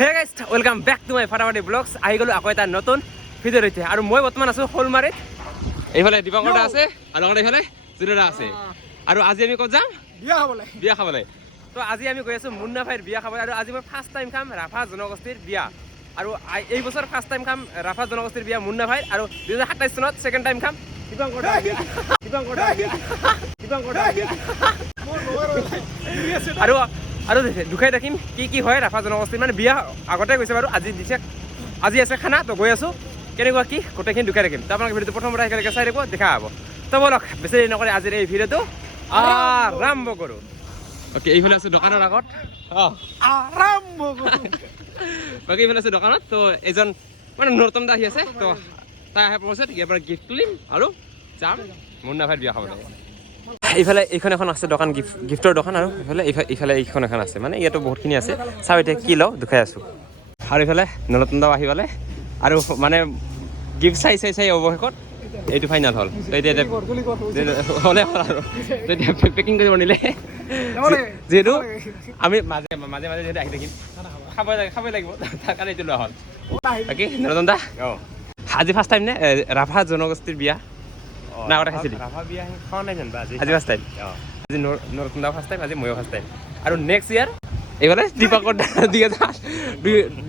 hey guys welcome back to my ফাটাফাটি blogs আহি গ'লো আকৌ এটা নতুন ভিডিঅ' ৰৈছে আৰু মই বৰ্তমান আছোঁ শ'লমাৰীত এইফালে দীপঙ্কৰদা আছে আৰু লগতে এইফালে জুনেদা আছে আৰু আজি আমি ক'ত যাম বিয়া খাবলৈ তো আজি আমি গৈ আছোঁ মুন্না ভাইৰ বিয়া খাবলৈ আৰু আজি মই ফাৰ্ষ্ট টাইম খাম ৰাভা জনগোষ্ঠীৰ বিয়া আৰু এই বছৰ ফাৰ্ষ্ট টাইম খাম ৰাভা জনগোষ্ঠীৰ বিয়া মুন্না ভাইৰ আৰু 2027 চনত ছেকেণ্ড টাইম খাম দীপঙ্কৰদাৰ বিয়া আৰু দুখাই দেখিম কি হয় ৰাভা জনগোষ্ঠীৰ মানে বিয়া আগতে গৈছে বাৰু আজি আছে খানা তো গৈ আছোঁ কেনেকুৱা কি গোটেইখিনি দুখাই দেখিম তো আপোনালোকে ভিডিঅ'টো প্ৰথমতে একেলগে চাই থাকিব দেখা হ'ব তো বলক বেছি দেৰি নকৰি আজিৰ এই ভিডিঅ'টো আৰম্ভ কৰোঁ অ'কে এইফালে আছোঁ দোকানৰ আগত আৰম্ভ কৰোঁ বাকী এইফালে আছোঁ দোকানত তো এজন মানে নৰ্তম দা আহি আছে তো তাই আহে পইচাত ইয়াৰ পৰা গিফ্ট তুলিম আৰু যাম মুন্না ভাইৰ বিয়া খাবলৈ এইফালে এইখন এখন আছে দোকান গিফ্টৰ দোকান আৰু এইফালে এইখন এখন আছে মানে ইয়াতো বহুতখিনি আছে চাওঁ এতিয়া কি লওঁ দুখাই আছোঁ আৰু এইফালে নলতন দাও আহি পালে আৰু মানে গিফ্ট চাই অৱশেষত এইটো ফাইনেল হ'ল তো এতিয়া হ'লে হ'ল আৰু এতিয়া পেকিং কৰিব নিলে যিহেতু আমি মাজে মাজে যিহেতু আহি থাকিম খাবই লাগিব তাৰ কাৰণে এইটো লোৱা হ'ল বাকী নলতন দা আজি ফাৰ্ষ্ট টাইম নে ৰাভা জনগোষ্ঠীৰ বিয়া না আগতে খাইছিলি আজি ফাৰ্ষ্ট টাইম আজি নতুন দা ফাৰ্ষ্ট টাইম আজি ময়ো ফাৰ্ষ্ট টাইম আৰু নেক্সট ইয়াৰ এইফালে দীপঙ্কৰদা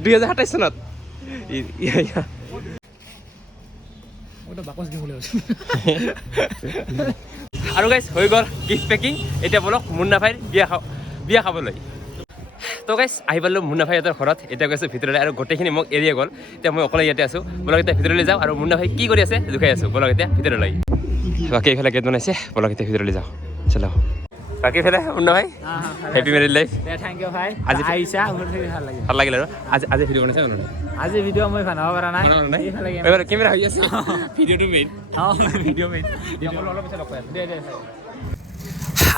2027 চনত আৰু গাইজ হৈ গ'ল গিফ্ট পেকিং এতিয়া বলক মুন্না ভাইৰ বিয়া খাবলৈ তো গাইজ আহি পালোঁ মুন্না ভাইহঁতৰ ঘৰত এতিয়া গৈছোঁ ভিতৰলৈ আৰু গোটেইখিনি মোক এৰিয়ে গ'ল এতিয়া মই অকলে ইয়াতে আছোঁ বলক এতিয়া ভিতৰলৈ যাওঁ আৰু মুন্না ভাই কি কৰি আছে জোখাই আছোঁ বলক এতিয়া ভিতৰলৈ বাকী এইফালে গেট বনাইছে বলক এতিয়া ভিতৰলৈ যাওঁ চলাও বাকী এইফালে মুন্না ভাই happy married life thank you ভাই আজি আহিছা ভাল লাগিল আৰু আজি ভিডিঅ' বনাইছে মানে আজি ভিডিঅ' মই বনাব পৰা নাই এইবাৰ কেমেৰা হৈ আছে ভিডিঅ'টো মেইন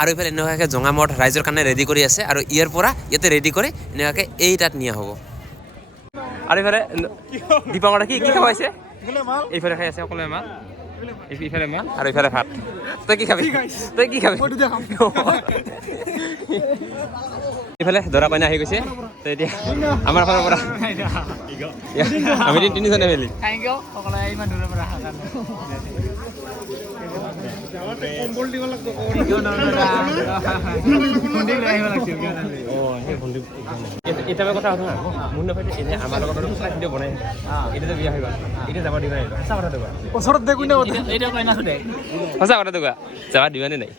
আৰু এইফালে এনেকুৱাকৈ জঙামঠ ৰাইজৰ কাৰণে ৰেডি কৰি আছে আৰু ইয়াৰ পৰা ইয়াতে ৰেডি কৰি এনেকুৱাকৈ এই তাত নিয়া হ'ব আৰু এইফালে দীপঙ্কৰদা কি খাবাইছে এইফালে খাই আছে সকলোৱে মাল ইফালে মাল আৰু ইফালে ভাত তই কি খাবি ইফালে দৰা কইনা আহি গৈছে তো এতিয়া আমাৰ ফালৰ পৰা আমি তিনিজনে মিলি থেংক ইউ সকলোৱে ইমান দূৰৰ পৰা অহাৰ কাৰণে এটা কথা কথা মুন্না ভাই এনে আমাৰ লগত ভিডিঅ' বনাই এতিয়া বিয়া হৈ গ'ল এতিয়া যাব দিবা সঁচা কথা দিবা ওচৰত দে কোনে সঁচা কথা দিবা যাব দিবানে নাই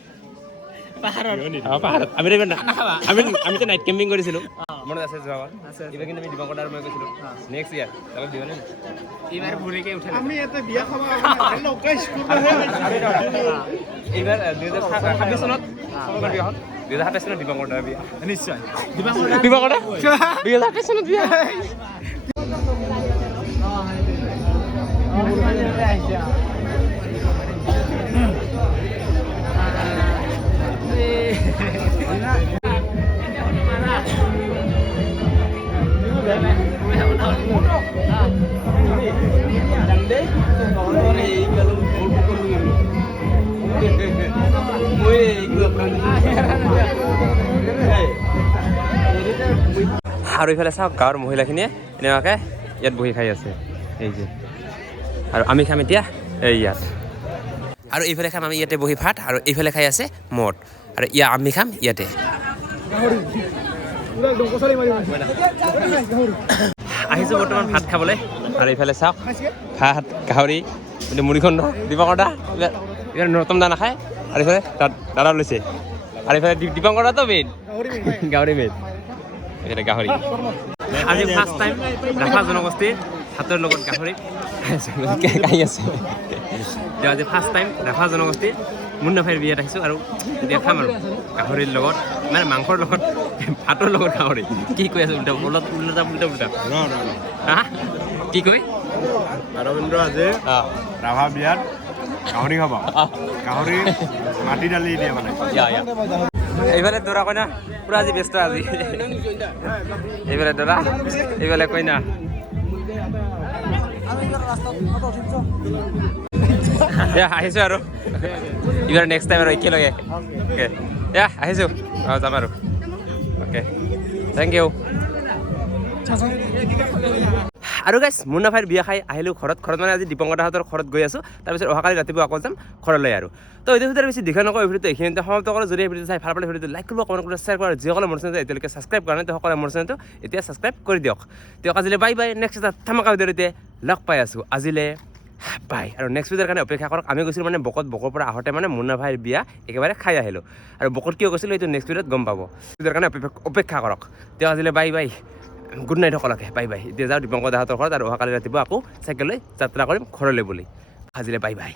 পাহাৰত আমিতো নাইট কেম্পিং কৰিছিলোঁ মনত আছে যোৱা এইবাৰ কিন্তু আমি দীপঙ্কৰদা আৰু মই গৈছিলোঁ নেক্সট ইয়াৰ তাৰপৰা দিবানে এইবাৰ ভুৰিকে উঠাই আমি ইয়াতে বিয়া খাব এইবাৰ 2026 চনত বিয়া হ'ল 2027 চনত দীপঙ্কৰদাৰ বিয়া নিশ্চয় দীপঙ্কৰদা 2027 চনত বিয়া আৰু এইফালে চাওক গাঁৱৰ মহিলাখিনিয়ে এনেকুৱাকৈ ইয়াত বহি খাই আছে এই যে আৰু আমি খাম এতিয়া এই ইয়াত আৰু এইফালে খাম আমি ইয়াতে বহি ভাত আৰু এইফালে খাই আছে মদ আৰু আমি খাম ইয়াতে আহিছোঁ বৰ্তমান ভাত খাবলৈ আৰু এইফালে চাওক ভাত গাহৰি মুড়িখন দীপঙ্কৰদা এইফালে নৰ্তম দা নাখায় আৰু এইফালে দাদা লৈছে আৰু এইফালে দীপঙ্কৰদাতো মেইন গাহৰি মেইন এইফালে গাহৰি আজি ফাৰ্ষ্ট টাইম ৰাভা জনগোষ্ঠীৰ ভাতৰ লগত গাহৰি খাই আছে আজি ফাৰ্ষ্ট টাইম ৰাভা জনগোষ্ঠীৰ মুন্না ভাইৰ বিয়াত আহিছোঁ আৰু এতিয়া খাম আৰু গাহৰিৰ লগত মানে মাংসৰ লগত ভাতৰ লগত গাহৰি কি কৈ আছে উল্টা হা কি কৈ ৰবীন্দ্ৰ আজি ৰাভা বিয়াত গাহৰি খাব গাহৰি মাটি দালি দিয়ে মানে এইফালে দৰা কইনা পুৰা আজি ব্যস্ত আজি এইফালে দৰা এইফালে কইনা আহিছোঁ আৰু এইবাৰ নেক্সট টাইম আৰু একেলগে আহিছোঁ যাম আৰু অ'কে থেংক ইউ আৰু গাইছ মুন্না ভাইৰ বিয়া খাই আহিলোঁ ঘৰত মানে আজি দীপংকৰ দাহঁতৰ ঘৰত গৈ আছোঁ তাৰপিছত অহাকালি ৰাতিপুৱা আকৌ যাম ঘৰলৈ আৰু তো এইটো ভিতৰত বেছি দীঘল নকৰোঁ ভিডিঅ'টো এইখিনিতে সমাপ্ত কৰোঁ যদি এই ভিডিঅ'টো চাই ভাল পালে ভিডিঅ'টো লাইক কৰিব কমেণ্ট কৰিব শ্বেয়াৰ কৰা যিসকলে মোৰ চেনেলটো এতিয়ালৈকে ছাবস্ক্ৰাইব কৰা নাই তেওঁলোকে মোৰ চেনেলটো এতিয়া ছাবস্ক্ৰাইব কৰি দিয়ক তেওঁক আজিলৈ বাই বাই নেক্সট এটা ধামাকা ভিডিঅ'তে লগ পাই আছোঁ আজিলৈ বাই আৰু নেক্সট ভিডিঅ'ৰ কাৰণে অপেক্ষা কৰক আমি গৈছিলোঁ মানে বকৰ পৰা আহোঁতে মানে মুন্না ভাইৰ বিয়া একেবাৰে খাই আহিলোঁ আৰু বকত কিয় গৈছিলোঁ এইটো নেক্সট ভিডিঅ'ত গম পাব ভিডিঅ'ৰ কাৰণে অপেক্ষা কৰক তেওঁ আজিলৈ বাই বাই গুড নাইট সকলোকে বাই বাই এতিয়া যাওঁ দীপংকৰ দাহঁতৰ ঘৰত আৰু অহাকালি ৰাতিপুৱা আকৌ চাইকেল লৈ যাত্ৰা কৰিম ঘৰলৈ বুলি আজিলৈ বাই বাই